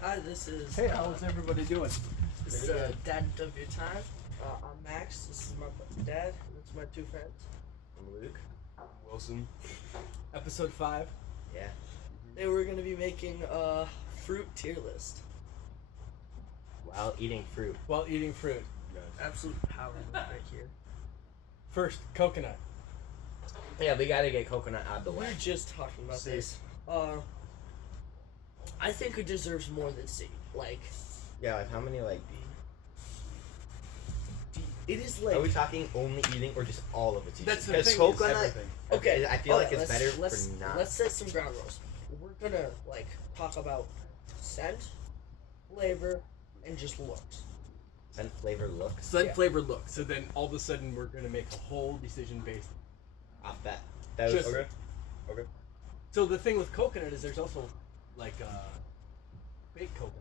Hi, this is. Hey, how's everybody doing? This is Dad-ent of your time. I'm Max. This is my dad. This is my two friends. I'm Luke. Wilson. Episode 5. Yeah. Today we're gonna be making a fruit tier list. While eating fruit. While eating fruit. Absolute power move right here. First, coconut. Yeah, we gotta get coconut out of the We way. were just talking about C. this. I think it deserves more than C. Like, Yeah, like how many like? it is like. Are we talking only eating or just all of it? That's the Because thing is coconut. everything. Okay. I feel like it's let's- better let's, for not. Let's set some ground rules. We're gonna like talk about scent, flavor, and just looks. Scent, flavor, looks. Scent, Yeah. flavor, look. So then all of a sudden we're going to make a whole decision based. Off that. That was Just- Okay. So the thing with coconut is there's also like baked coconut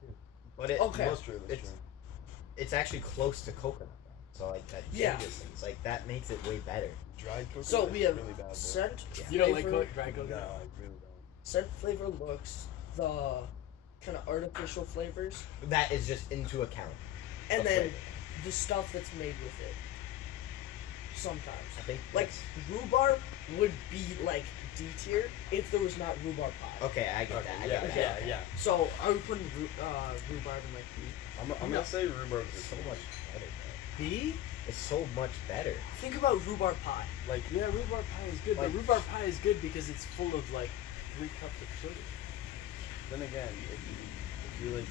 flavor. But it. Okay. That's true. That's It's- true. It's actually close to coconut, though. So like that changes Yeah. things. Like that makes it way better. Dried coconut. So we is have really bad. Though. scent, You don't like flavor, dry No, coconut? I really don't. scent, flavor, looks, the kind of artificial flavors, That is just into account. and of then flavor. the stuff that's made with it. Sometimes. I think. Like, rhubarb would be, like, D tier if there was not rhubarb pie. Okay, I get that. I yeah, get that. yeah, yeah. So, are we putting rhubarb in, like, B? I'm No. gonna say rhubarb is It's so much better. Bro. B? It's so much better. Think about rhubarb pie. like Yeah, rhubarb pie is good. Like- but rhubarb pie is good because it's full of like 3 cups of sugar. then again, if you're like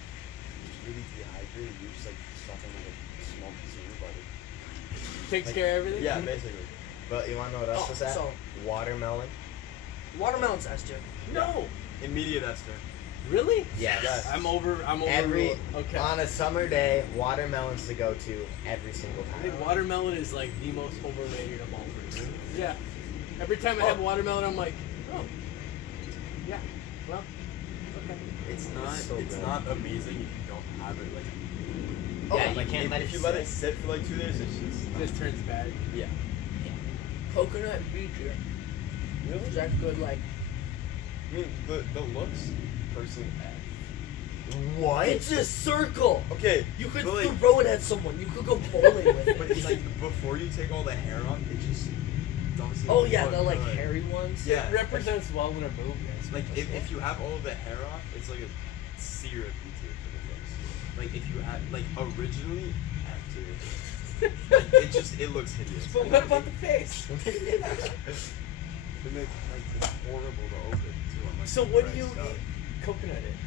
really dehydrated, you're just like stuffing like a small piece of rhubarb. Takes Like, care of everything? Yeah, basically. But you wanna know what else Oh, is that? so- Watermelon. Watermelon's S tier. No. Immediate Esther. Really? Yes. Yes. I'm over. Every Okay. on a summer day, watermelons to go to every single I time. think watermelon is like the most overrated of all fruits. Yeah. Every time I have watermelon, I'm like, oh. Yeah. Well. Okay. It's not. so it's good. not amazing if you don't have it. Like, Yeah, Oh, you can't let it if you let it sit. sit for like 2 days, it's just. It just turns bad. Yeah. Coconut B tier. Really? Is that good, like... I mean, the looks, personally, F. What? It's a circle! Okay, You could but, like, throw it at someone. You could go bowling with but it. it's like before you take all the hair off, it just doesn't. Oh, yeah, look the, like, good. hairy ones. Yeah. It represents well in a movie. I suppose. Like if you have all the hair off, it's like a syrup tier for the looks. Like if you had like originally F tier. Like it looks hideous. But what about the face? It makes like it's horrible to open too. On, like, So what do dry you stuff. eat coconut in?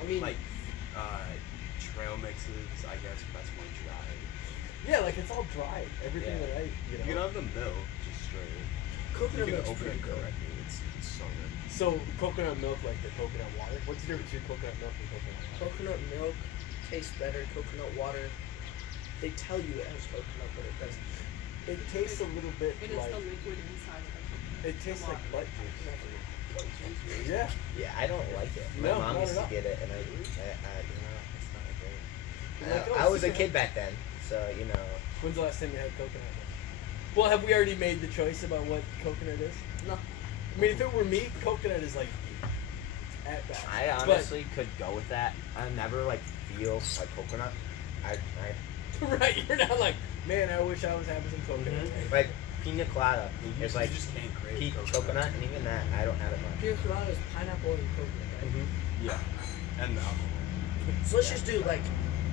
I mean, Like trail mixes, I guess, but that's more dry. Yeah, like it's all dry. Everything Yeah. that I, You can have the milk just straight. You coconut can milk's open pretty it good. correctly. It's so good. So coconut milk, like the coconut water. What's the difference between coconut milk and coconut water? Coconut milk tastes better. Coconut water, they tell you it has coconut, but it doesn't. It tastes a little bit It is like the liquid inside of it. it tastes like butt juice. Yeah. Yeah, I don't like it. My No, mom not used at to all. get it, and it's not great. Like, I oh, was a super kid back then, so you know. When's the last time you had coconut milk? Well, have we already made the choice about what coconut is? No. I mean, if it were me, coconut is like at best. I honestly could go with that. I never like feel like coconut. I Right, you're not like, man, I wish I was having some coconut. like pina colada. You It's like just can't crave peach coconut, and even that I don't have it much. Pina colada is pineapple and coconut, right? Yeah, and the alcohol. So let's just do like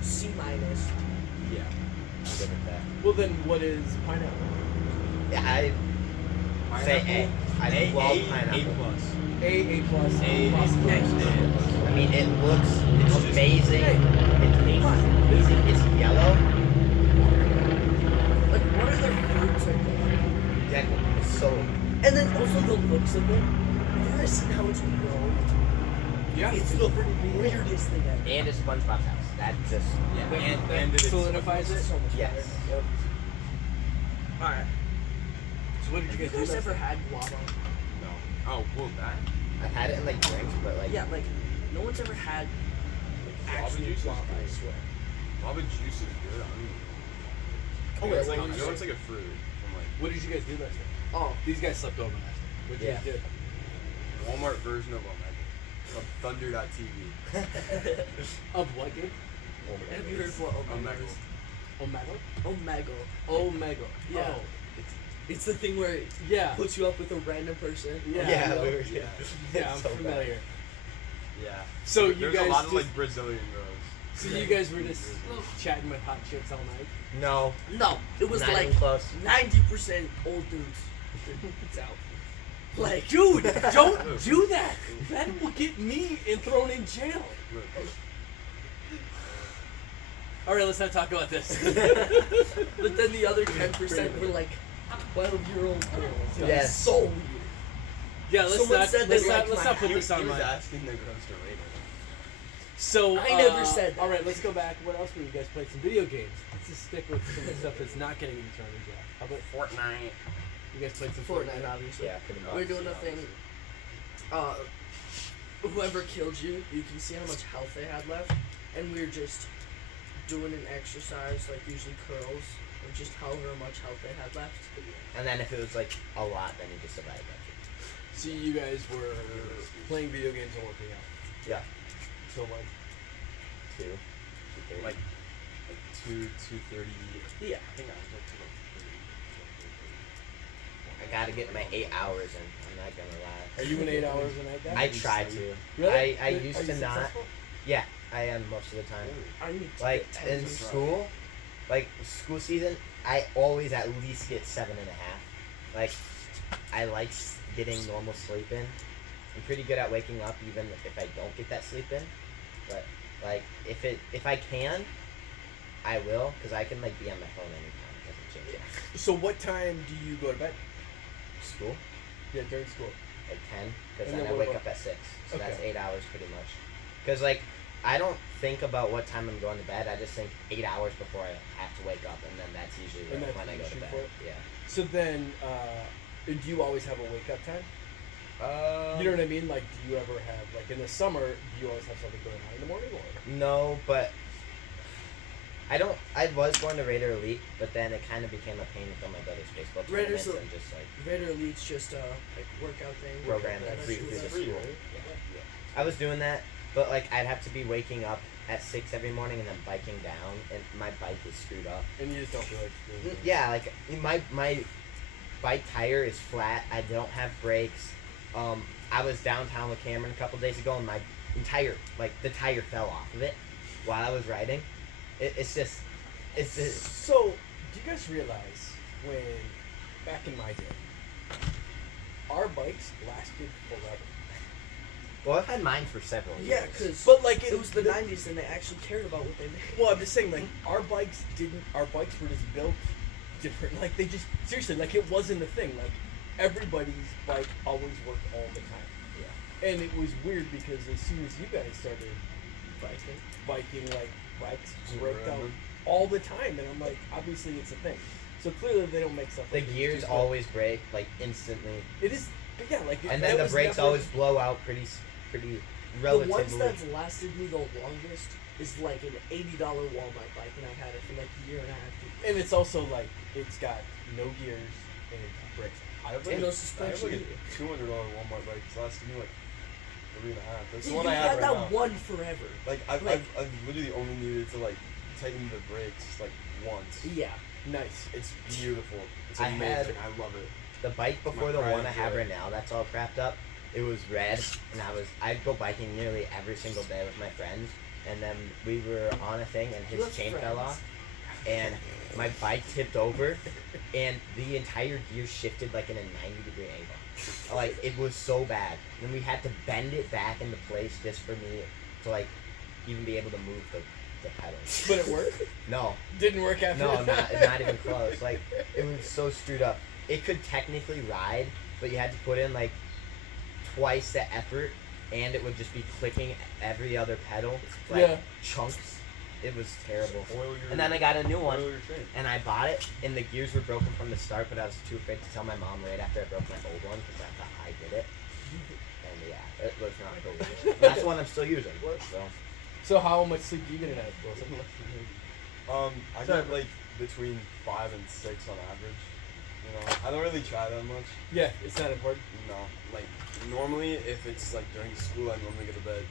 C minus. Yeah. I'm good with that. Well, then what is pineapple? Yeah, I say A. I love A pineapple. plus. A plus. A plus. I mean, it looks just- amazing. Hey. It tastes amazing. It's yellow. Like, what are the fruits like? Exactly. It's so. And then also the looks of it. Have you guys seen how it's grown? Yeah. It's the weirdest thing ever. And it's SpongeBob's house. That just. Yeah, That- and, that and it is solidifies it? So much Yes. better. Yep. Alright. So what did Have you you guys do? guys last ever night? had guava? No. Oh, well, that. I had it in like drinks, but like. Yeah, like, no one's ever had like Guava actual juice is guava, I good. swear. Guava juice is good. I mean, Oh, it's wait, like, wait, I know it's like a fruit. I'm like, What did you guys do last night? Oh, These guys slept over last night. What did you Yeah. guys do? Walmart version of Omega. Of Thunder.tv. Of what game? Have you heard of what Omega is? Omegle? Omega. Omegle. Yeah. Oh. It's the thing where it Yeah. puts you up with a random person. Yeah. Yeah, I know. we were- Yeah. Yeah, I'm so bad. familiar. Yeah. So you There's guys a lot of just, like Brazilian girls. so you guys were just chatting with hot chicks all night? No, No, it was not like even close. 90% old dudes. It's out. Like, Dude, don't do that. That will get me thrown in jail. All right, let's not talk about this. but then the other 10% were like 12-year-old girls. It was Yes. so weird. Yeah, let's Someone not said let's they not liked let's my not put He this on was my. asking the girls to rate her. So I never said that. All right, let's go back. What else were you guys playing? Some video games. Let's just stick with some stuff that's not getting you thrown in jail. How about Fortnite. you guys played some Fortnite, obviously. Yeah, pretty much. We're doing a thing. Whoever killed you, you can see how much health they had left, and we were just doing an exercise, like usually curls, of just however much health they had left. And then if it was like a lot, then you just survive that. So you guys were playing video games and working out. Yeah. So like, 2. Like 2:30. Yeah. I think I was up to like 3. I gotta get my 8 hours in. I'm not gonna lie. are you an 8 hours a night guy? I try to. Really? I used Are you to not. successful? Yeah, I am most of the time. I need to Like get 10 in years. school, like school season, I always at least get 7.5. Like I like getting normal sleep in. I'm pretty good at waking up even if I don't get that sleep in. But like if I can, I will because I can like be on my phone anytime. It doesn't change. So what time do you go to bed? School Yeah, during school. like 10 because And then then I what wake about- up at 6. So that's Okay. 8 hours pretty much. Because like I don't think about what time I'm going to bed. I just think 8 hours before I have to wake up, and then that's usually And when that's I what go you to shoot bed. for? Yeah. So then, do you always have a wake up time? You know what I mean? Like, do you ever have like in the summer? Do you always have something going on in the morning, or? No, but I don't. I was going to Raider Elite, but then it kind of became a pain with all my brother's baseball Raiders tournaments and just like Raider Elite's just a like workout thing. program workout that thing. free through the free, school. right? I was doing that, but like I'd have to be waking up at 6 every morning and then biking down, and my bike is screwed up. And you just don't feel like doing it. Yeah, like my bike tire is flat. I don't have brakes. I was downtown with Cameron a couple days ago, and my entire the tire fell off of it while I was riding. It's just So, do you guys realize when back in my day, our bikes lasted forever? well, I've had mine for several years. Yeah, because But like it was the 90s and they actually cared about what they made. Well, I'm just saying, like, our bikes were just built different. Like, they just, seriously, like, it wasn't a thing. Like, everybody's bike always worked all the time. Yeah. And it was weird because as soon as you guys started biking, like, bikes break down all the time. And I'm like, obviously it's a thing. So clearly they don't make stuff The like this. gears Just always break like instantly, It is, but yeah, like, and that then the was brakes never- always blow out pretty The relatively. ones that's lasted me the longest is like an $80 Walmart bike, and I've had it for like a year and a half. And it's also, like, it's got no gears and brakes. I have And like, no I have suspension. like a $200 Walmart bike. It's lasted me like 3.5. That's the You've one I have had right that now. one forever. Like I've literally only needed to like tighten the brakes like once. Yeah. Nice. It's beautiful. It's I amazing. had- I love it. The bike before the pride one I and have joy. right now, that's all crapped up. It was red, and I'd go biking nearly every single day with my friends, and then we were on a thing, and You his have chain fell friends? off, and my bike tipped over, and the entire gear shifted like in a 90-degree angle. Like it was so bad, and we had to bend it back into place just for me to like even be able to move the pedals. But it worked? No, Didn't work after no, that. not even close. Like it was so screwed up. It could technically ride, but you had to put in like twice the effort, and it would just be clicking every other pedal like Yeah. chunks. It was terrible. Oil your, And then I got a new one, oil your train. and I bought it, and the gears were broken from the start, but I was too afraid to tell my mom right after I broke my old one because I thought I did it. And yeah, it was not cool. That's the one I'm still using. So So how much sleep do you get a night, Wilson? I get like between 5 and 6 on average. I don't really try that much. Yeah, it's not important. No, like normally if it's like during school, I normally go to bed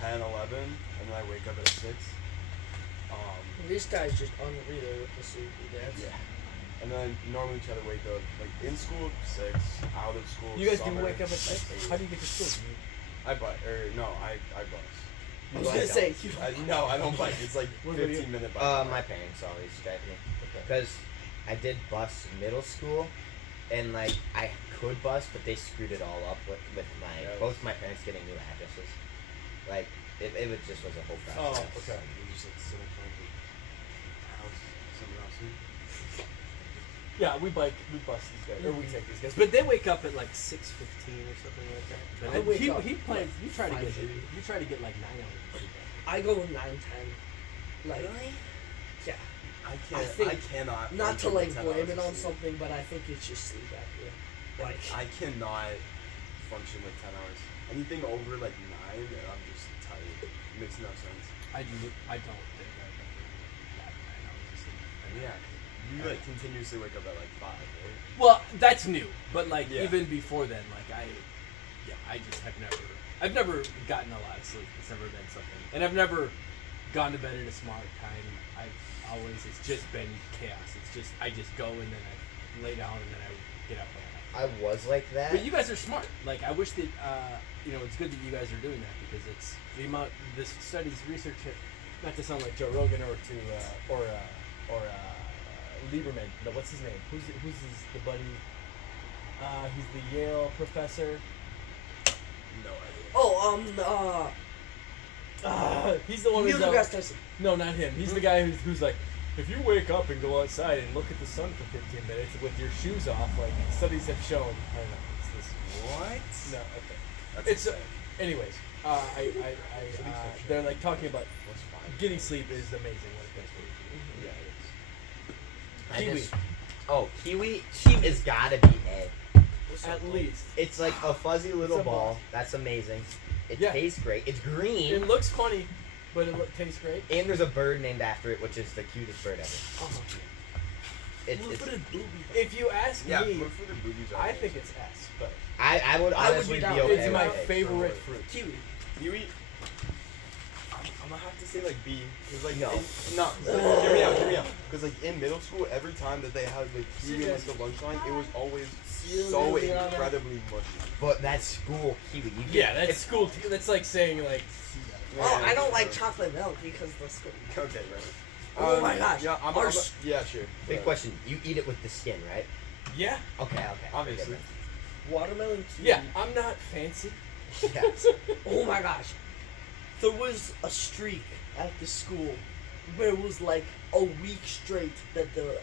10, 11, and then I wake up at 6. This guy's just unreal with the sleepy dance. Yeah. And then normally try to wake up like in school 6, out of school. You guys summer, can wake up at 6? like, 8. How do you get to school? I bus. I bus. I was gonna say, No, I don't bike. It's like What about you? 15-minute bike. My parents always drive me. Okay. Because I did bus middle school, and like I could bus, but they screwed it all up with my both my parents getting new addresses. Like it just was a whole process. Oh, okay. You just like sit in front of the house, someone else. Yeah, we bus these guys, or we take these guys. But they wake up at like 6:15 or something like that. But I wake up he plans. You try to get 5:30. you try to get like 9 hours. I go 9, 10. Like, yeah. I cannot. Not to function like with 10 blame hours it of on sleep. something, but I think it's just sleep apnea. Like, I cannot function with 10 hours. Anything over like 9, and I'm just tired. It makes no sense. I don't think I've ever got 9 hours of sleep. Yeah. You like continuously wake up at like 5, right? Well, that's new. But like Yeah. even before then, like I just have I've never gotten a lot of sleep. It's never been something, and I've never gone to bed at a smart time. It's just been chaos. It's just I just go and then I lay down and then I get up. I was like that. But you guys are smart. Like I wish that it's good that you guys are doing that because it's the amount this studies research. Not to sound like Joe Rogan or Lieberman. No, what's his name? Who's the buddy? He's the Yale professor. No idea. oh, He's the one Neil who's deGrasse Tyson. no, not him. He's the guy who's like, if you wake up and go outside and look at the sun for 15 minutes with your shoes off, like studies have shown. I don't know. It's this. What? No, okay. That's It's insane. anyways. They're like talking about What's fine? getting sleep is amazing when it comes to Yeah, it is. Kiwi is gotta be egg. at least. It's like a fuzzy little It's a ball. boss. That's amazing. It Yeah. tastes great. It's green. It looks funny, but it tastes great. And there's a bird named after it, which is the cutest bird ever. It's If you ask Yeah, me, look for the boobies. I think it's S, but I would I would honestly be be down. okay it's my with it. favorite fruit. Kiwi. Kiwi. I'm gonna have to say like B, cause like No. hear me out. Cause like in middle school, every time that they had like kiwi in like the lunch line, it was always so incredibly mushy. But that's school kiwi. You Yeah, get- that's it's school. That's like saying like. Oh, I don't like chocolate milk because the school. Okay, right. Oh my gosh. Yeah, Our yeah, sure. Big Whatever. question. You eat it with the skin, right? Yeah. Okay. Obviously. Watermelon kiwi. Yeah, I'm not fancy. Yeah. Oh my gosh. There was a streak at the school where it was like a week straight that the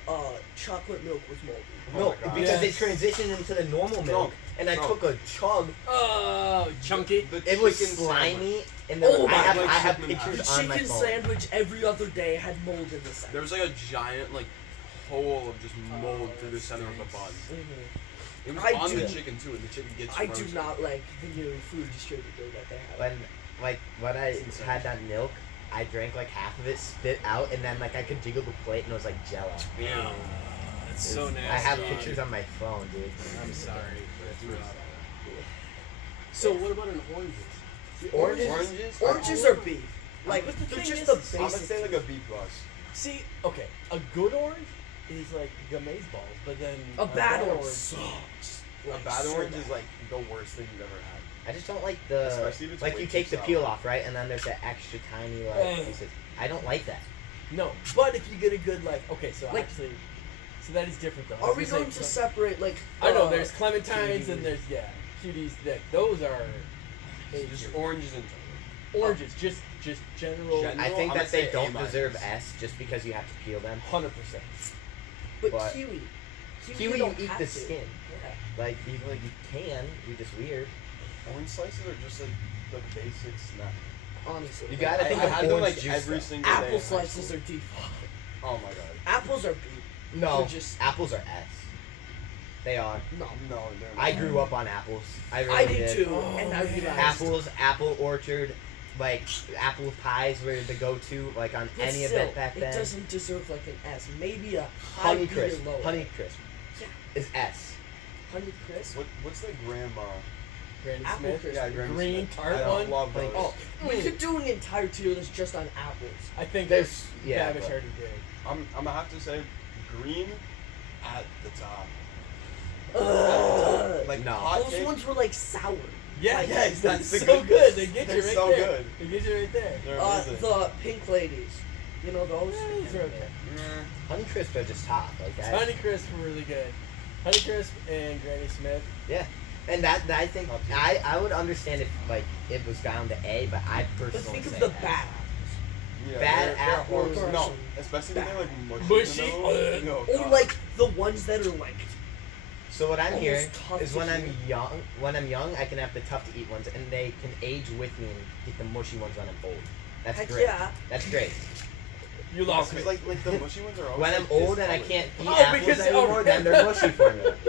chocolate milk was moldy. Oh No, my God. because they Yes. transitioned into the normal milk, and I no. took a chug. Oh, chunky. It was chicken slimy, sandwich. and then Oh I my have, God. I have Chicken pictures The on my chicken phone. sandwich every other day had mold in the center. There was like a giant like hole of just mold through the center of the bun. It was I on the do- chicken too, and the chicken gets I do frozen. not like the new food distributor that they have. When I It's insane. had that milk, I drank like half of it, spit out, and then like I could jiggle the plate, and it was like Jello. Ew. That's so nasty. I have pictures on my phone, dude. I'm sorry. That's really sad. So what about an orange? Oranges? Oranges are B. Like, But the they're thing just is, the I'm gonna basic. say like a B plus. See, okay, a good orange is like gamaze balls, but then A bad orange sucks. A Like, bad so orange bad. is like the worst thing you've ever had. I just don't like the Especially if it's like way you too take the sour. peel off, right, and then there's that extra tiny like Ugh. pieces. I don't like that. No, but if you get a good like, okay, so Like- actually, so that is different though. I Are was we gonna going say to separate, like. I know there's clementines cuties. and there's cuties. Those are Just oranges and oranges, just general. Gen- I No, think I'm that gonna they say don't A-. deserve S just because you have to peel them. 100%. But, but- kiwi. Kiwi, you don't eat have the to. skin. Yeah. Like you can. You're just weird. orange slices are just like the basic snack. Honestly. You gotta I think had of them orange like juice. every though. single day. in Apple high slices school. are D. Oh my god. Apples are B. No, They're just. apples are S. They are. No. No, they're not. I grew up on apples. I really I did did. too, and I realized. Apples, apple orchard, like apple pies were the go-to, like on But any still, event back it then. doesn't deserve like an S. Maybe a high Honey B or crisp, lower. honey crisp. Yeah. is S. Honey Crisp. What's the grandma? Granny Apple Smith. crisp. Yeah, Granny Green Smith. tart I one? love those. Oh, we could do an entire tier list just on apples. I think There's yeah. Babish but- already did. I'm gonna have to say green at the top. Ugh. Like No. hot Those cake. ones were like sour. Yeah, Like, yes, that's the so good- good. They get they're you right so there. good. They get you right there. They're amazing. The pink ladies. You know those? They're okay. Honey Crisp are just top. Like I, Honey Crisp were really good. Honey Crisp and Granny Smith. and that I think Top tier. I would understand if like it was down to A, but I But personally think of say the S. bad Yeah, Bad they're apples. horrible. No, especially when they're like mushy. Mushy? in the middle. No, apples. Or God. like the ones that are like So what I'm almost hearing tough is to when I'm chew. young, I can have the tough to eat ones, and they can age with me and get the mushy ones when I'm old. That's Heck great. yeah. That's great. You No, lost me. 'cause like the mushy ones are always When I'm like, old and I discolored. can't eat Oh, apples because- anymore, then they're mushy for me. Like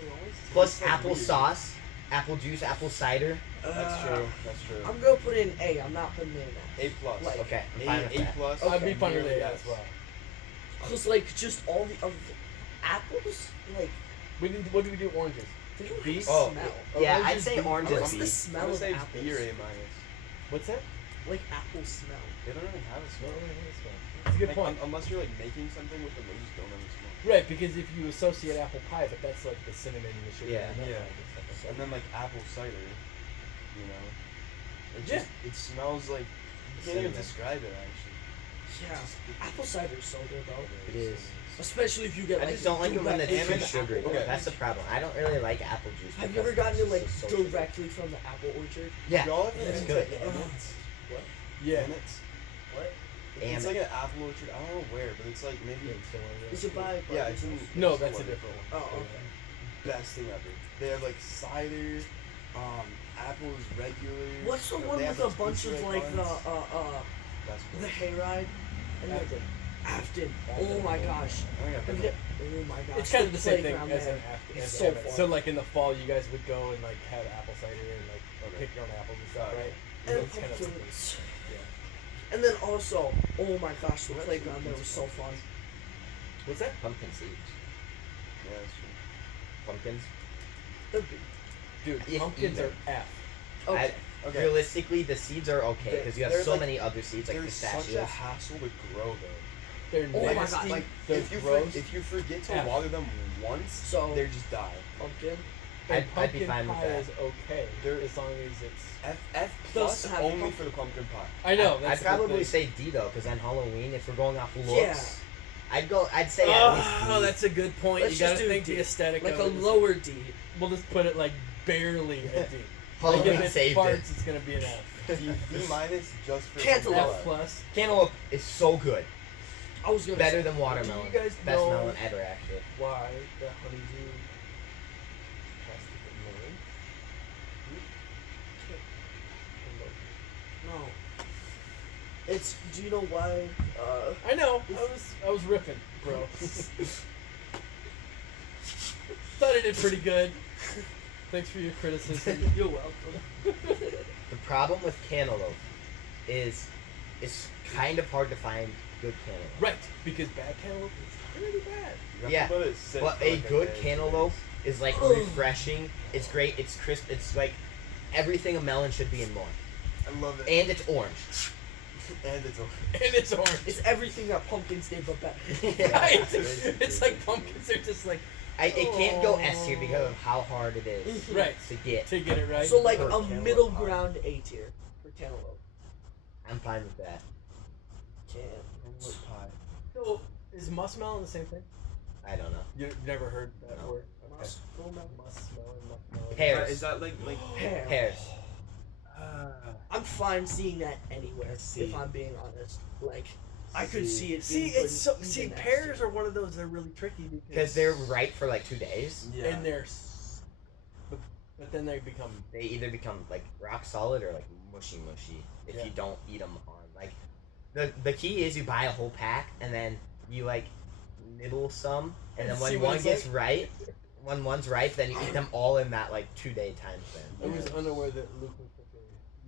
they always Plus taste, like, apple weird. sauce, apple juice, apple cider. That's true. That's true. I'm gonna put in A. I'm not putting in that. A plus. Like- Okay, I'm A, fine with A that. plus. I'd be fun with Really, it yes. as well. Cause like just all the other apples, like What do we do? Oranges. they don't B? have Oh, smell. yeah, I'd Oranges say be- orange What's is the B. smell I'm gonna of say apples? B or A minus. What's that? Like apple smell. They don't really have a smell. That's a good Like, point. unless you're like making something with them, they just don't have a smell. Right, because if you associate apple pie, but that's like the cinnamon and the sugar. Yeah. and the Yeah. nutmeg and stuff like And that. then like apple cider, you know, it Yeah. just it smells like you can't even Cinnamon. describe it actually. Yeah. Apple cider is so good though. It is. Especially if you get I like just don't like it when it's directly too from the sugary. apple Okay. That's the problem. I don't really like apple juice. Have you because ever gotten it it's like just so sugary. directly from the apple orchard? Yeah. Y'all have That's been good. to Emmets? Yeah. Emmets? What? It's Ammon. like an apple orchard. I don't know where, but it's like maybe Is it by? yeah, it's in. No, it's that's a one. different one. Oh, okay. Best thing ever. They have like cider, apples regular. What's the you know, one they with have, a bunch Easter of egg like the buns. That's cool. the hayride and like Afton. Afton. Oh my gosh. I think I've Have been you get- Oh my gosh. It's kind of the same thing playground as there. an after. It's as so Emmett. fun. So like in the fall, you guys would go and like have apple cider and like Okay. pick your own apples and stuff, Okay. right? And That's kind of pumpkins. yeah. And then also, oh my gosh, the playground there was so fun. What's that? Pumpkin seeds. Yeah, that's true. Pumpkins. They're big. Dude, If pumpkins either. are F. Okay. Okay. Realistically, the seeds are okay They're- because you have they're so like- many other seeds like They're such a pistachios. hassle to grow though. They're Oh my nasty. God. Like They're if you gross. if you forget to F. water them once, So- they just die. Pumpkin. And I'd be pumpkin fine with pie that. is okay They're- as long as it's. F plus have only pumpkin. for the pumpkin pie. I know. I'd That's the probably thing. say D though, because on Halloween, if we're going off looks, Yeah. I'd say at least D. Oh, that's a good point. Let's you gotta just do think D. the aesthetic Like of a it is- lower D. We'll just put it like barely a D. Like Halloween if it saved farts, it. it's gonna be an F. D minus just for Cantaloupe. pumpkin F pie. plus. Cantaloupe is so good. I was gonna Better say, than watermelon. Do you guys Best know- melon ever, actually. Why the honeydew has to get married? no. It's. Do you know why? I know. I was riffing, bro. Thought I did pretty good. Thanks for your criticism. You're welcome. The problem with cantaloupe is it's kind of hard to find good cantaloupe. Right, because bad cantaloupe is pretty bad. You have Yeah, to let it sit But for a like good day or 2 cantaloupe days. is like Ugh. refreshing. It's great. It's crisp. It's like everything a melon should be in more. I love it. And it's orange. And it's over. And it's orange. It's everything that pumpkins did, but better. Right. Basically. It's like pumpkins are just like It can't go S tier because of how hard it is right to get. to get it right. So like For a cantaloupe middle pie. ground A tier for cantaloupe. I'm fine with that. Can. Cantaloupe pie. So is muskmelon the same thing? I don't know. You've never heard that No. word? Okay. Muskmelon. Muskmelon. Pears. Is that like Pear. Pears. I'm fine seeing that anywhere. See. If I'm being honest, like I could see it. See, being it's so. put See, even S pears tier. are one of those. They're really tricky Because they're ripe for like 2 days. yeah. and they're, but then they become. They either become like rock solid or like mushy if Yeah. you don't eat them on. Like the key is you buy a whole pack and then you like nibble some and then See when what one it's gets like? ripe, when one's ripe, then you eat them all in that like 2 day time span. I was unaware that Luke was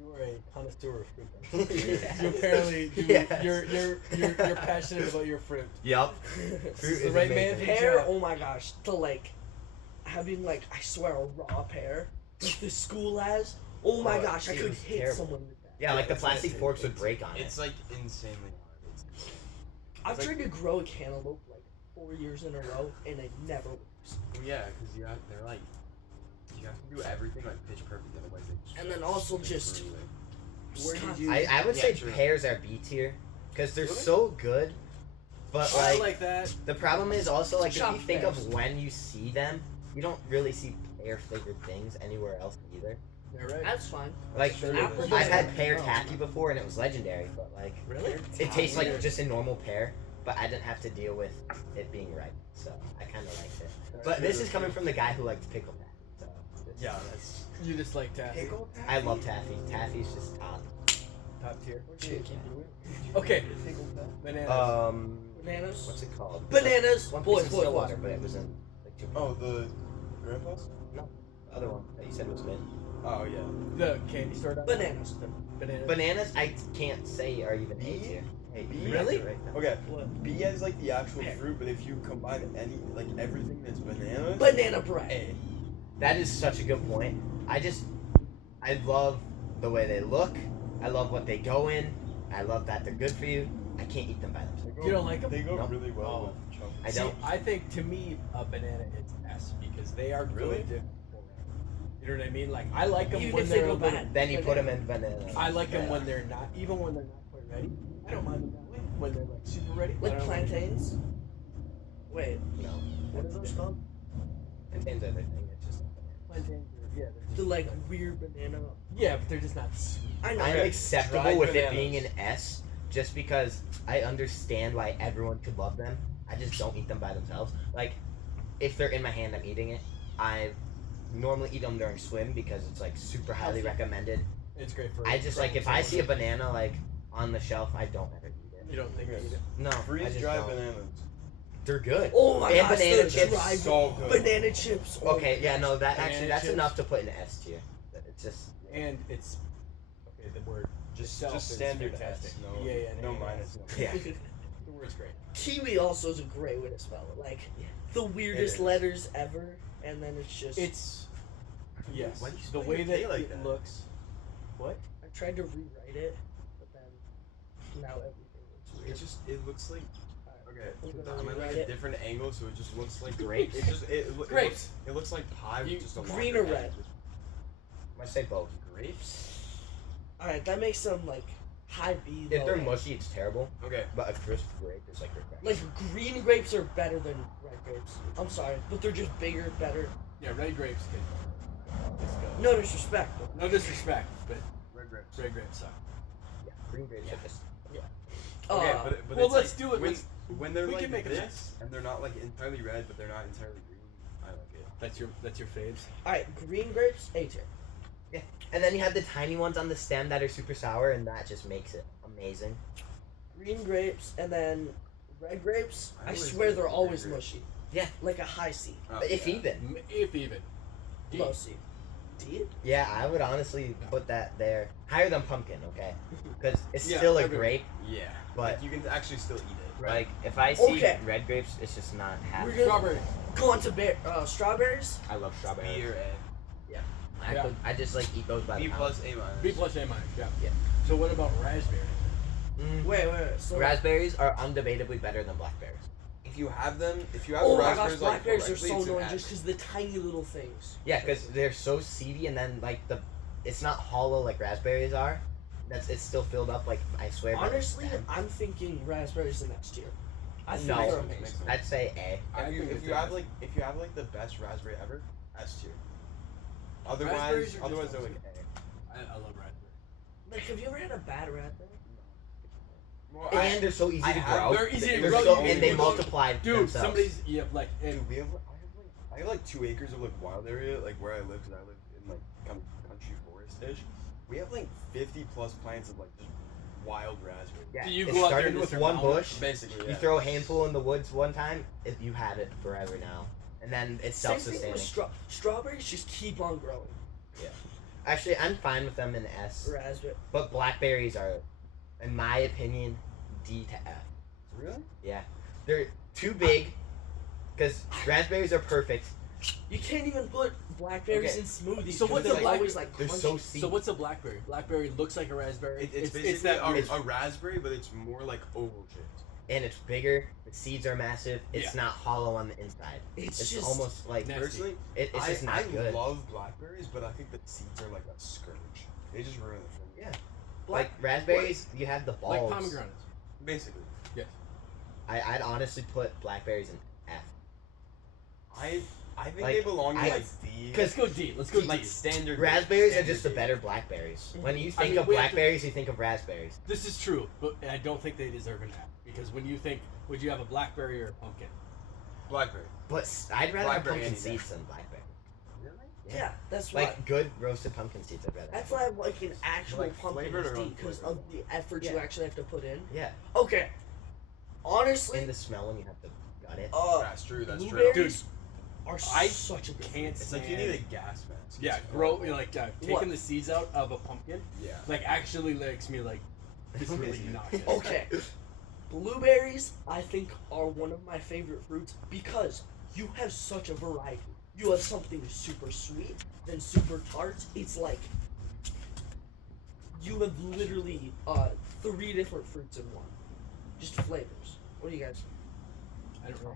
You are a connoisseur of fruit. then. Yes. You apparently do. Yes. You're passionate about your fruit. Yup. This Fruit is the is right man amazing. for the Pear, job. oh my gosh, the like having like I swear a raw pear, like the school has. Oh my Oh, gosh, I it could was hit terrible. someone with that. Yeah, like the it's plastic like- forks would break on it. It's like insanely hard. It's insane. I've It's like- tried to grow a cantaloupe like 4 years in a row, and it never works. Well, yeah, because they're like, you have to do everything like pitch perfect, otherwise they just. And then also they just- screw it. Where Stop. did you? I would Yeah, say true. pears are B tier because they're Really? so good, but I like, like that. the problem is also like if you Chopped think pears. of when you see them, you don't really see pear flavored things anywhere else either. You're right. That's fine. Like Sure Apple is. I've doesn't had pear know. taffy before and it was legendary, but like Really? it tastes like Weird. just a normal pear, but I didn't have to deal with it being ripe, so I kind of liked it. But this is coming from the guy who likes pickle taffy, so Yeah, that's. You just like taffy. I love taffy. Taffy's just top. Top tier. Chicken. Okay. Bananas. Bananas. What's it called? Bananas. One Boys, piece of boys, Stillwater, boys. but it was in like two. Oh, the grandpa's? The other one that you said was good. Oh yeah. The candy store. Bananas. Bananas. Bananas, I can't say are even A B? tier. Hey, B? you Really? have it right now. Okay. What? B is like the actual Pear. fruit, but if you combine everything that's bananas, Banana bread. A. That is such a good point. I love the way they look. I love what they go in. I love that they're good for you. I can't eat them by themselves. They go- You don't like 'em? They go Nope. really well Oh. with chocolate. I See, don't. I think to me a banana is S because they are Really? good. You know what I mean? Like I like them Even when if they they're go a little. bad. Then you put them in banana. I like them Yeah. when they're not, even when they're not quite ready. I don't mind them that way. When they're like super ready. I Like don't mind- plantains. Wait, No. what are those called? Plantains are their thing. It's just not banana. Plantains. Are, yeah. They're The just like weird banana. Yeah, but they're just not sweet. I know. I'm Okay, acceptable dried with it bananas. being an S, just because I understand why everyone could love them. I just don't eat them by themselves. Like, if they're in my hand, I'm eating it. I normally eat them during swim because it's like super highly recommended. It's great for. I just like if I see a banana like on the shelf, I don't ever eat it. You don't think you eat it? No, I Freeze just dried don't. bananas. They're good. Oh my And gosh, banana the chips. dried So good. banana chips. Oh Okay, my yeah, gosh. no, that Banana actually that's chips. enough to put in the S tier. It's just And it's okay. The word itself Just is standard fantastic. S. No, Yeah, no yeah. minus. No. yeah. The word's great. Kiwi also is a great way to spell it. Like Yeah. the weirdest is. letters ever, and then it's just. It's yes. Why do you The spell way your that K like it that? looks. What? I tried to rewrite it, but then now everything looks weird. It looks like okay. I'm gonna I'm at like rewrite a it. different angle, so it just looks like Grapes. Grapes. It looks like pie You- with just a green longer or red? edge. I say both. Grapes. Alright, that makes them like high B. If low they're A. mushy, it's terrible. Okay. But a crisp grape is like refreshing. Like green grapes are better than red grapes. I'm sorry, but they're just bigger, better. Yeah, red grapes can. Let's go. No disrespect. But No disrespect, but Red grapes. red grapes suck. Yeah, green grapes Yeah. are just. Okay, uh, but well, it's let's like, do it. When they're we like can make a this, mess. and they're not like entirely red, but they're not entirely green. I like it. That's your faves. Alright, green grapes, A tier. And then you have the tiny ones on the stem that are super sour, and that just makes it amazing. Green grapes, and then red grapes. I I always swear like they're red always grapes. mushy. Yeah. Like a high C. Oh, If yeah. even. If even. D. Low C. D? Yeah, I would honestly put that there. Higher than pumpkin, okay? Because it's Yeah, still a every- grape. Yeah, But- like, you can actually still eat it. Right. Like, if I see Okay. red grapes, it's just not We're happening. gonna Strawberry. go on to strawberries. I love strawberries. B or A. Yeah. I just like eat those by the B pound. plus A minus. B plus A minus. Yeah. Yeah. So what about raspberry? Wait. So Raspberries are undebatably better than blackberries. If you have them, if you have oh the my gosh, raspberries like blackberries are correctly, so it's an annoying S. just because the tiny little things. Yeah, because they're so seedy, and then like it's not hollow like raspberries are. It's still filled up like I swear. by the Honestly, stem. I'm thinking raspberries the next tier. I think No. they're Makes amazing. sense. I'd say A. I If you, agree if with you that. have like the best raspberry ever, S tier. Raspberries Otherwise, are just they're like I love raspberry. Like, have you ever had a bad raspberry? A. Well, And they're so easy I to have- grow. they're easy to They're grow, so- you and they can- multiply Dude, themselves. somebody's like Dude, I have like 2 acres of like wild area, like where I live, because I live in like country forest-ish. We have like 50 plus plants of like just wild raspberry. Yeah, Do you it go out there started and with with one your mouth? bush. Basically, You yeah. throw a handful in the woods one time, you have it forever now, and then it's Same thing self-sustaining. with strawberries. Just keep on growing. Actually, I'm fine with them in S. Raspberry. But blackberries are, in my opinion, D to F. Really? Yeah. They're too big, because raspberries are perfect. You can't even put blackberries Okay. in smoothies. So 'cause what's they're a black- always like They're crunchy. so seedy. So what's a blackberry? Blackberry looks like a raspberry. It's basically a raspberry, but it's more like oval shaped. And it's bigger, the seeds are massive, it's Yeah. not hollow on the inside. It's It's just almost like, Nasty. Personally, it's just not I good. love blackberries, but I think the seeds are like a scourge. They just ruin it for me. Yeah. black. Like, raspberries, you have the Like balls. pomegranates. Basically, I'd honestly put blackberries in F. I think Like, they belong in I- like D. Let's go D. Let's go like D. standard. Raspberries are standard just the D. better blackberries. When you I think mean, of we have to- blackberries, you think of raspberries. This is true, but I don't think they deserve an F because when you think, would you have a blackberry or a pumpkin? Blackberry. But I'd rather have Blackberry pumpkin any day. seeds than blackberry. Really? Yeah, that's why. Like, good roasted pumpkin seeds, I'd rather That's have. why I like an actual Like pumpkin flavored or seed because unflavored? of the effort you Yeah. actually have to put in. Yeah. Okay. Honestly, And the smell when you have to gut it. That's true. That's true. blueberries are I such a good Can't It's stand. like you need a gas mask. Yeah, It's grow horrible. like taking What? the seeds out of a pumpkin. Yeah. Like actually makes me like this really Amazing. nauseous. Okay. Blueberries, I think, are one of my favorite fruits because you have such a variety. You have something super sweet, then super tart. It's like you have literally 3 different fruits in one, just flavors. What do you guys? I don't know.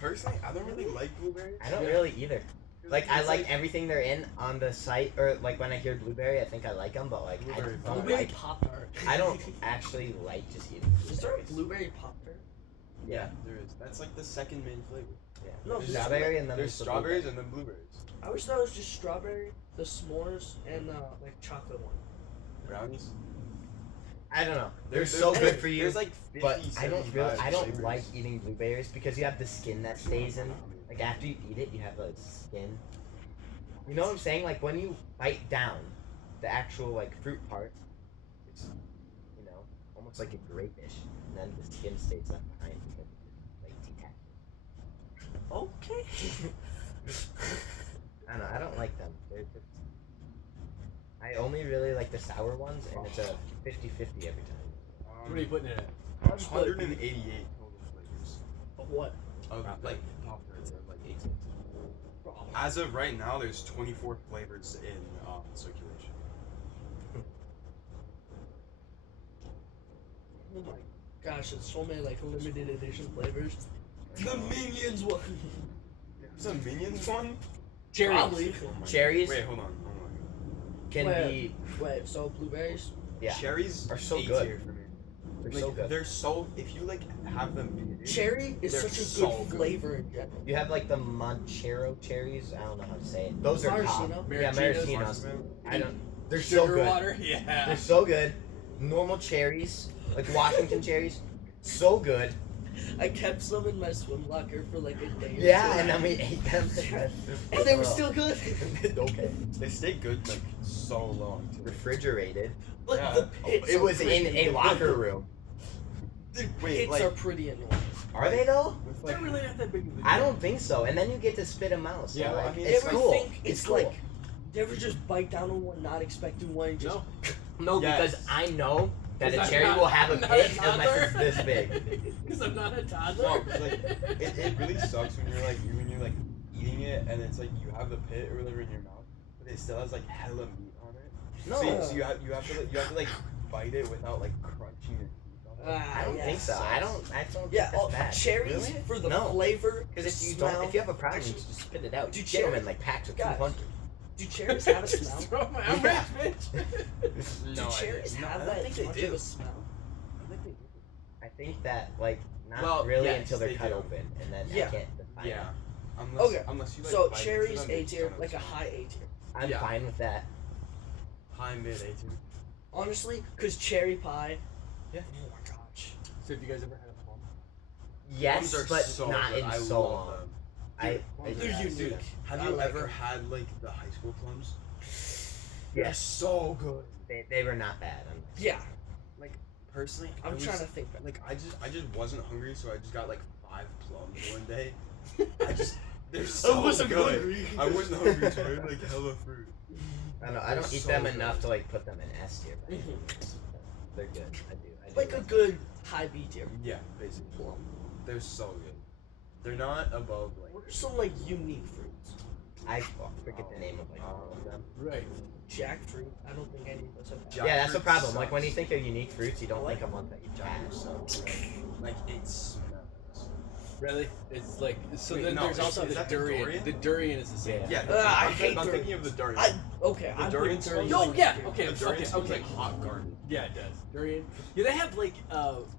Personally, I don't really like blueberries. I don't Yeah. really either. Like, I It's like everything they're in on the site, or like when I hear blueberry, I think I like them, but like, I Blueberry don't Blueberry like, Pop Tart. I don't actually like just eating Is there a blueberries. blueberry Pop Tart? Yeah, there is. That's like the second main flavor. Yeah. No, There's this- strawberry and then There's the strawberries blueberry. and then blueberries. I wish that was just strawberry, the s'mores, and like chocolate one. Brownies. I don't know. They're There's- so there's- good for you, There's like 50, but I don't 75 flavors. like eating blueberries because you have the skin that stays in. Like after you eat it, you have the skin. You know what I'm saying? Like when you bite down, the actual like fruit part, it's almost like a grape-ish, and then the skin stays left behind because it's like detached. Okay. I don't know. I don't like them. They're just. I only really like the sour ones, and it's a 50-50 every time. What are you putting it at? I'll just put 188 total flavors of what? of like Pop Tarts of like 18. As of right now, there's 24 flavors in circulation. Oh my gosh, it's so many like limited edition flavors. The Minions one. There's a Minions one? Cherries. Probably. Oh my- Cherries Wait, hold on. can Wait. Wait, so blueberries? Yeah. Cherries Are so A good. tier for me. They're Like, so good. They're so. If you like have them pitted, Cherry is They're such a so good good. flavor in general. You have like the Monchero cherries. I don't know how to say it. Those are top. Maraschino? Yeah, Mararachinos. maraschinos. I don't. They're Sugar so good. water. Yeah. They're so good. Normal cherries, like Washington cherries, so good. I kept some in my swim locker for like a day. or Yeah, two. and then we ate them. And they were still good. okay. they stay good like so long too. Refrigerated. But Yeah. the pits It are was in pretty a locker room. The Wait, pits like- are pretty annoying. Are they though? With They're like, really not that big of a deal. I don't think so. And then you get to spit them out. So Yeah, like, I mean, it's Ever cool. think it's cool. like, you ever just bite down on one, not expecting one, and just No. No, Yes. because I know that a Because cherry I'm not- will have a I'm not pit toddler. unless it's this big. Because I'm not a toddler. No, 'cause, like, it really sucks when you're like eating it and it's like you have the pit or whatever in your mouth, but it still has like hella meat on it. No, So you have to bite it without like crunching your teeth on it. I don't think so. I don't Yeah, think that's bad. cherries Really? for the No. flavor. Because if you smell. don't, if you have a problem, you just spit it out. Do You get them cherry- in like packs of Guys, 200. do cherries have a Just smell? throw my arm Yeah. at bitch. Do cherries have I that don't think they much do. of a smell? I think that like not Well, really yes, until they're they cut do. open, and then Yeah. I can't define Yeah. it. Unless you like So bite into cherries them, A it's tier, kind of like a high A tier. I'm Yeah. fine with that. high mid A tier. Honestly, because cherry pie. Yeah. Oh my gosh. So have you guys ever had a plum? Yes, Plums are but so not good. in I so love long. them. They're yeah, unique. yeah. Have I you like ever them. had like the high school plums? Yes. So good. They were not bad. Yeah, Personally, I'm trying to think back. Like I just wasn't hungry, so I just got like 5 plums one day. They're I so wasn't good. hungry. I wasn't hungry, so I had like hella fruit. I don't know. I don't They're eat so them good. enough to like put them in S tier. But Mhm. they're good. I do Like a them. good high B tier Yeah, basically. plum. They're so good. They're not above like. What are some like unique fruits? I forget the name of like all of them. Right. Jackfruit. I don't think any of us have. Jack- Had. Yeah, that's the Jackfruit problem. Like when you sucks. think of unique fruits, you don't Like- think of ones that you've Jackfruit had. sucks. Like it smells. Really? It's like so. Wait, then no, there's also is the that the durian. durian? The durian is the same. Yeah. Yeah, I hate I'm durian. thinking of the durian. Okay, The I'm durian putting smells durian. Yo, yeah. here. Okay. The durian Okay. smells Okay. like hot garbage. Yeah, it does. Durian. Yeah, they have like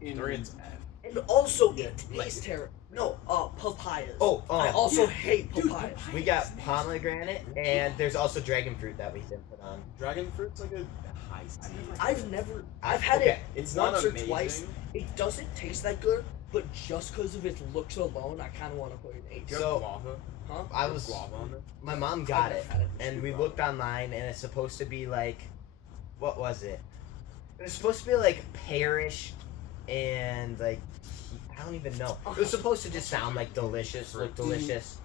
in Durian's And also, Yeah, it like- tastes terrible. No, papayas. Oh, I also yeah. hate Dude, papayas. we got pomegranate, and there's also dragon fruit that we didn't put on. Dragon fruit's like a high C. I've had Okay, it It's once not or amazing. twice. It doesn't taste that good, but just because of its looks alone, I kind of want to put it in Do you H. have So- guava? Huh? I Do you was. have guava on it? My mom I've got never it, had it. and we Guava. looked online, and it's supposed to be like, what was it? It was supposed to be like pearish, and like I don't even know. It was supposed to just sound like delicious, look delicious,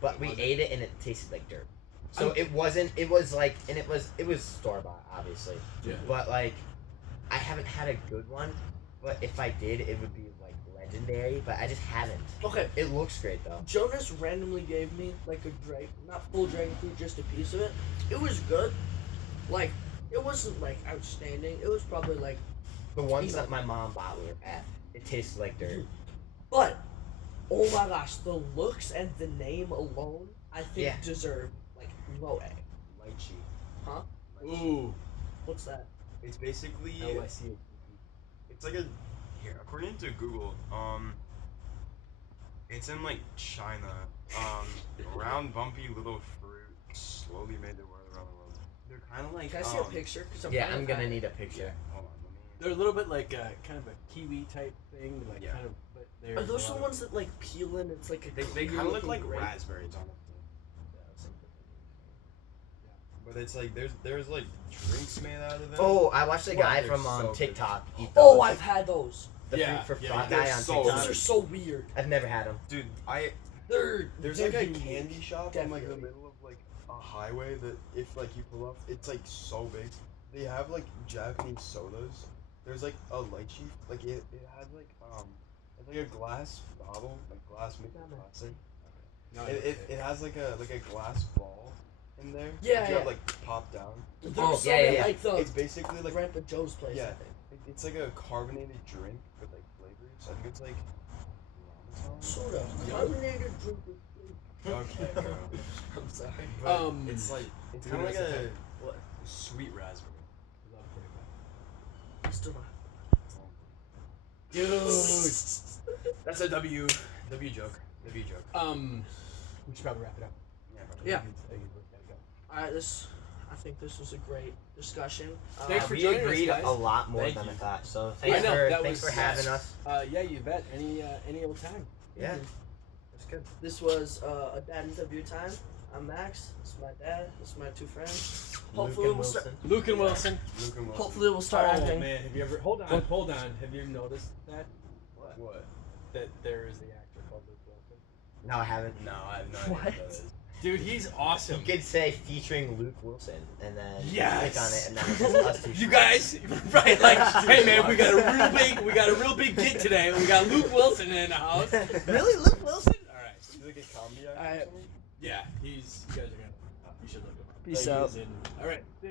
but we Was it? ate it and it tasted like dirt. So it wasn't. It was like, and it was store bought, obviously. Yeah. But like, I haven't had a good one. But if I did, it would be like legendary. But I just haven't. Okay, It looks great though. Jonas randomly gave me like not full dragon fruit, just a piece of it. It was good. Like, it wasn't like outstanding. It was probably like, The ones that my mom bought were bad. It tasted like dirt. but oh my gosh, the looks and the name alone, I think Yeah. deserve like low A. Lychee. Huh? Lychee. Ooh. What's that? It's basically LYC. it's like a here according to Google, it's in like China. Round bumpy little fruit slowly made their way around the world. They're kind of like Can I see a picture? Cause Yeah, I'm gonna need a picture. Hold on, let me. They're a little bit like kind of a kiwi type thing, like Yeah. kind of. But they're Are those a the lot ones that like peel and it's like a They clear kind of look looking like grape? raspberries on it. But it's like there's like drinks made out of them. Oh, I watched a What? guy They're from so good. TikTok eat those. Oh, I've had those. the Yeah, fruit for yeah, frog they're guy on so TikTok. Those are so weird. I've never had them. Dude, There's like a unique. candy shop in like the Definitely. middle of like a highway that if like you pull up, it's like so big. They have like Japanese sodas. There's like a lychee, like it had like it's like a glass bottle, like glass make it plastic. No, It has like a glass ball in there. Yeah, that you have yeah. like popped down. There's Oh, some yeah, at, yeah. like the It's basically like Grandpa Joe's place, Yeah. I think. it's like a carbonated drink with like flavors. I think it's like Ramadan. Soda. Yeah. Carbonated drink with Okay, bro. I'm sorry. But it's like it's Dude, kind of like that's a a What? sweet raspberry. Still not. Dude. That's a W joke. W joke. We should probably wrap it up. Yeah. Gotta go. Alright, I think this was a great discussion. Thanks for we joining us, agreed guys. a lot more Thank than you. I thought. So I thanks know, for that thanks was- for having us. Yeah, you bet. Any old time. Yeah, it's good. This was a Dad-ent of your time. I'm Max. This is my dad. This is my two friends. Hopefully Luke and we'll start. Wilson. Luke and Wilson. Luke and Wilson. Hopefully we'll start Oh having. man, have you ever hold on? Have you noticed that What? that there is the actor called Luke Wilson? No, I haven't. No, I have no idea What? what that is. Dude, he's awesome. You could say featuring Luke Wilson, and then Yes. click on it, and then it's just us two. You guys, right? Like, hey man, we got a real big get today. We got Luke Wilson in the house. Really, Luke Wilson? All right. Is he like a comedy actor? Alright. or something? Yeah, you guys are gonna. You should look him up. Peace Like, out. he's in- all right. Yeah.